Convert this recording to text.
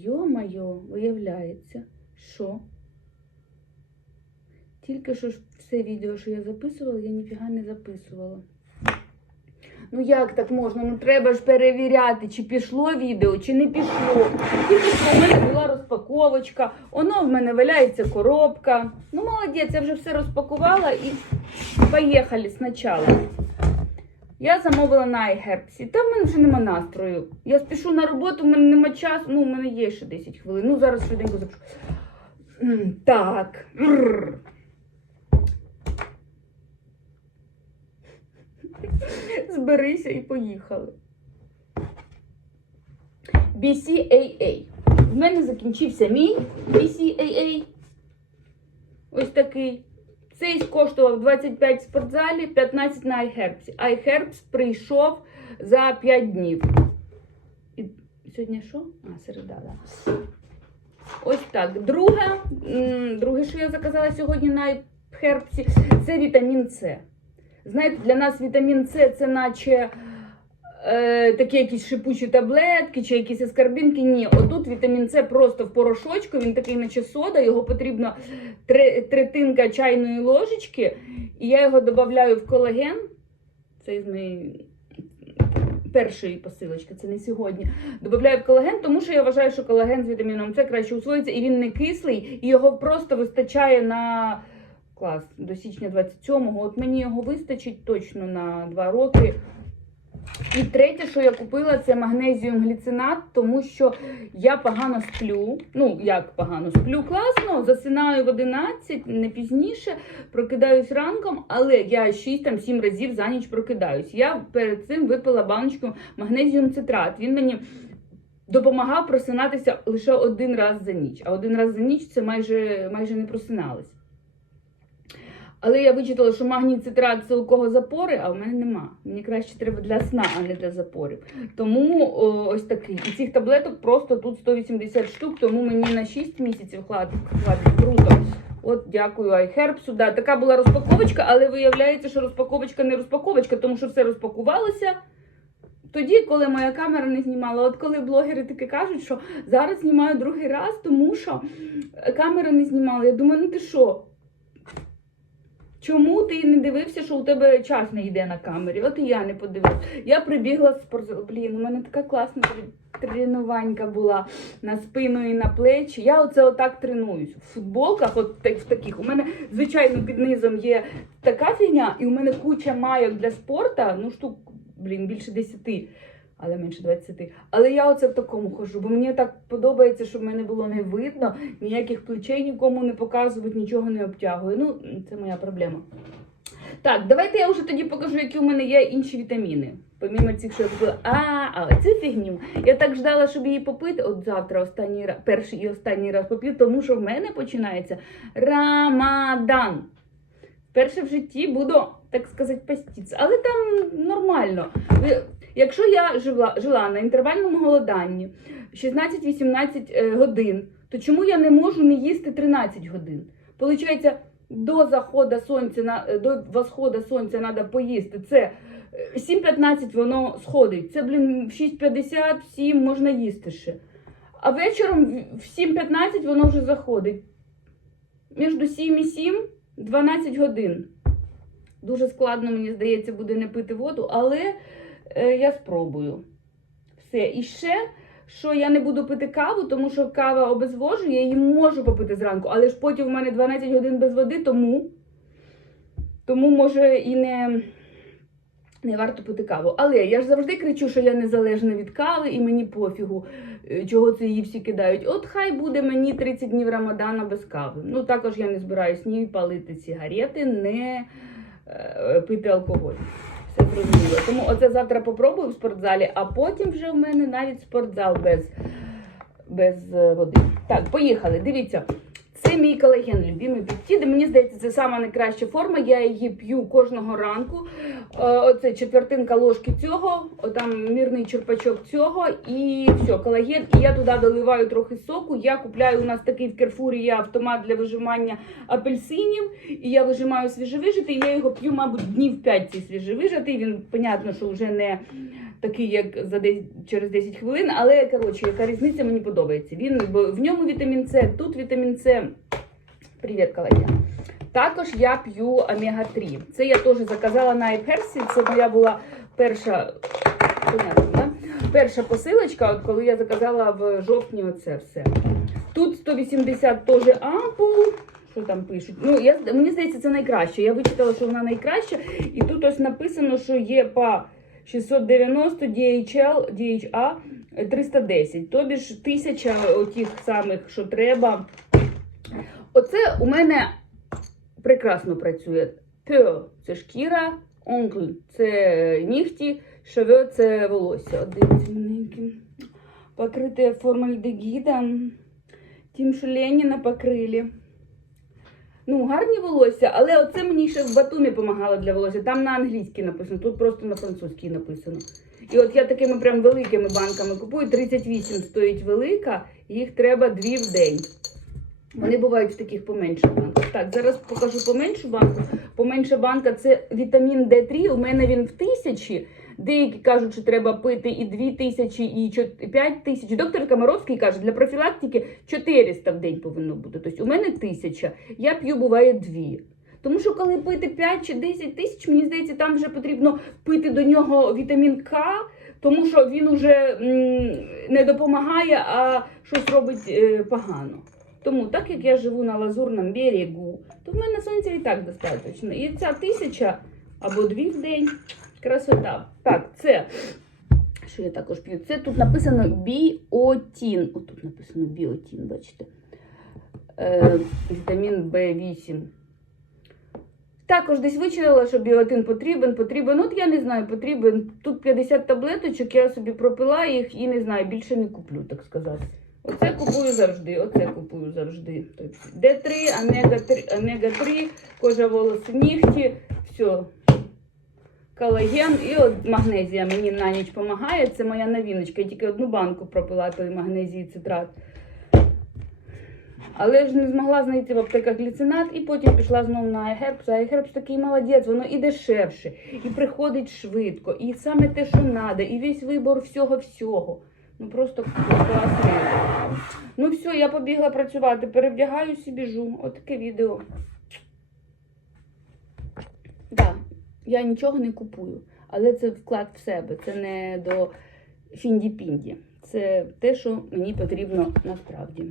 Йо-майо, виявляється, що тільки що все відео, що я записувала, я ніфіга не записувала. Ну як так можна? Ну треба ж перевіряти, чи пішло відео, чи не пішло. Тільки що в мене була розпаковочка, воно в мене валяється коробка. Ну, молодець, я вже все розпакувала і поїхали спочатку. Я замовила на iHerbs, та в мене вже нема настрою. Я спішу на роботу, в мене нема часу. Ну, у мене є ще 10 хвилин. Ну, зараз швиденько запишу. Так. Зберися і поїхали. BCAA. В мене закінчився мій BCAA. Ось такий. Цей коштував 25 в спортзалі, 15 на iHerbs. iHerbs прийшов за 5 днів. І сьогодні що? А, середа, да. Ось так. Друге, друге, що я заказала сьогодні на iHerbs, це вітамін С. Знаєте, для нас вітамін С це наче е, такі якісь шипучі таблетки чи якісь аскарбінки. Ні, отут вітамін С просто в порошочку, він такий, наче сода, його потрібно тре- третинка чайної ложечки, і я його додаю в колаген. Це з моєї першої посилочки, це не сьогодні. Добавляю в колаген, тому що я вважаю, що колаген з вітаміном С краще усвоїться, і він не кислий, і його просто вистачає на клас до січня 27-го. От мені його вистачить точно на 2 роки. І третє, що я купила, це магнезіум гліцинат, тому що я погано сплю. Ну, як погано сплю класно, засинаю в 11, не пізніше, прокидаюсь ранком, але я 6-7 разів за ніч прокидаюсь. Я перед цим випила баночку магнезіум цитрат. Він мені допомагав просинатися лише один раз за ніч. А один раз за ніч це майже, майже не просиналась. Але я вичитала, що магній цитрат це у кого запори, а в мене нема. Мені краще треба для сна, а не для запорів. Тому о, ось такий. І цих таблеток просто тут 180 штук, тому мені на 6 місяців хватить. Круто. От, дякую, iHerbs. Да, така була розпаковочка, але виявляється, що розпаковочка не розпаковочка, тому що все розпакувалося. Тоді, коли моя камера не знімала, от коли блогери таки кажуть, що зараз знімаю другий раз, тому що е, камера не знімала. Я думаю, ну ти що? Чому ти не дивився, що у тебе час не йде на камері? От і я не подивилася. Я прибігла з спортзалу. Блін, у мене така класна тренуванька була на спину і на плечі. Я оце отак тренуюсь. В футболках, от в таких. У мене, звичайно, під низом є така фігня, і у мене куча майок для спорту, ну штук, блін, більше 10. Але менше 20. Але я оце в такому хожу, бо мені так подобається, щоб мене було не видно, ніяких плечей нікому не показувати, нічого не обтягую. Ну, це моя проблема. Так, давайте я вже тоді покажу, які у мене є інші вітаміни. Помімо цих, що я купила. А, але цю фігню. Я так ждала, щоб її попити. От завтра останній раз, перший і останній раз поп'ю, тому що в мене починається Рамадан. Перше в житті буду, так сказати, поститися. Але там нормально. Якщо я жила, жила на інтервальному голоданні 16-18 е, годин, то чому я не можу не їсти 13 годин? Получається, до заходу сонця, е, до восходу сонця треба поїсти. Це е, 7.15 воно сходить. Це, блін, 6.50, 7 можна їсти ще. А вечором в 7.15 воно вже заходить. Між 7 і 7 12 годин. Дуже складно, мені здається, буде не пити воду, але е, я спробую. Все. І ще, що я не буду пити каву, тому що кава обезвожує, я її можу попити зранку, але ж потім в мене 12 годин без води, тому, тому може і не, не варто пити каву. Але я ж завжди кричу, що я незалежна від кави і мені пофігу, е, чого це її всі кидають. От хай буде мені 30 днів Рамадана без кави. Ну також я не збираюсь ні палити сигарети, не е, пити алкоголь. Все зрозуміло. Тому оце завтра попробую в спортзалі, а потім вже в мене навіть спортзал без, без е, води. Так, поїхали. Дивіться. Це мій колаген, любимий пептиди. Мені здається, це сама найкраща форма. Я її п'ю кожного ранку. Е, Оце четвертинка ложки цього, там мірний черпачок цього і все, колаген. І я туди доливаю трохи соку. Я купляю у нас такий в Керфурі є автомат для вижимання апельсинів. І я вижимаю свіжевижитий. Я його п'ю, мабуть, днів 5 цей свіжевижитий. Він, понятно, що вже не такий, як за десь через 10 хвилин, але коротше, яка різниця мені подобається. Він в ньому вітамін С, тут вітамін С. Привіт, колаген. Також я п'ю омега-3. Це я теж заказала на iHersi. Це моя була перша, перша посилочка, от коли я заказала в жовтні оце все. Тут 180 теж ампул. Що там пишуть? Ну, я, мені здається, це найкраще. Я вичитала, що вона найкраща. І тут ось написано, що є по 690 DHL, DHA 310. Тобі ж тисяча отих самих, що треба. Оце у мене прекрасно працює. Пьо це шкіра, онгль це нігті, шове це волосся. Дивіться, маленьким. Покрите формальдегідом. Тим, що Леніна покрили. Ну, гарні волосся, але оце мені ще в Батумі допомагало для волосся. Там на англійській написано, тут просто на французькій написано. І от я такими прям великими банками купую. 38 стоїть велика, їх треба дві в день. Вони бувають в таких поменших банках. Так, зараз покажу поменшу банку. Поменша банка це вітамін D3. У мене він в тисячі. Деякі кажуть, що треба пити і 2 тисячі, і 5 тисяч. Доктор Комаровський каже, для профілактики 400 в день повинно бути. Тобто у мене тисяча. Я п'ю, буває, дві. Тому що коли пити 5 чи 10 тисяч, мені здається, там вже потрібно пити до нього вітамін К, тому що він уже не допомагає, а щось робить е, погано. Тому, так як я живу на лазурному берегу, то в мене сонця і так достатньо. І ця тисяча або дві в день. Красота. Так, це. Що я також п'ю? Це тут написано біотін. Отут написано біотін, бачите. Е, вітамін В8. Також десь вичитала, що біотин потрібен, потрібен. От я не знаю, потрібен. Тут 50 таблеточок, я собі пропила їх і не знаю, більше не куплю, так сказати. Оце купую завжди, оце купую завжди. Д3, омега-3, омега-3, кожа волоси, нігті, все. Колаген і магнезія мені на ніч допомагає. Це моя новіночка. Я тільки одну банку пропила той магнезії цитрат. Але ж не змогла знайти в аптеках гліцинат і потім пішла знову на iHerbs. А iHerbs такий молодець, воно і дешевше, і приходить швидко, і саме те, що треба, і весь вибор всього-всього. Ну просто класний. Ну все, я побігла працювати, перевдягаюся і біжу. Отаке відео. Так, я нічого не купую, але це вклад в себе, це не до фінді-пінді. Це те, що мені потрібно насправді.